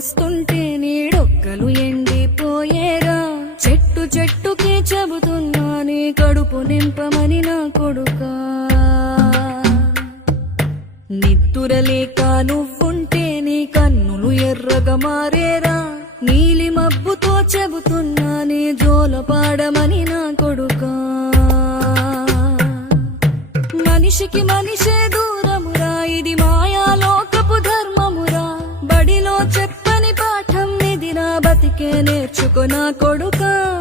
వస్తుంటే నీడొక్కలు ఎండిపోయేరా. చెట్టు చెట్టుకే చెబుతున్నా నీ కడుపు నింపమని నా కొడుకా. నిద్దురలేక నువ్వుంటే నీ కన్నులు ఎర్రగా మారేరా. నీలి మబ్బుతో చెబుతున్నా నీ జోల పాడమని నా కొడుకా. మనిషికి మనిషే దూరమురా, ఇది మాయాలోకపు ధర్మమురా. బడిలో చెప్పని పాఠం ఇదిరా, బతికే నేర్చుకో నా కొడుకా.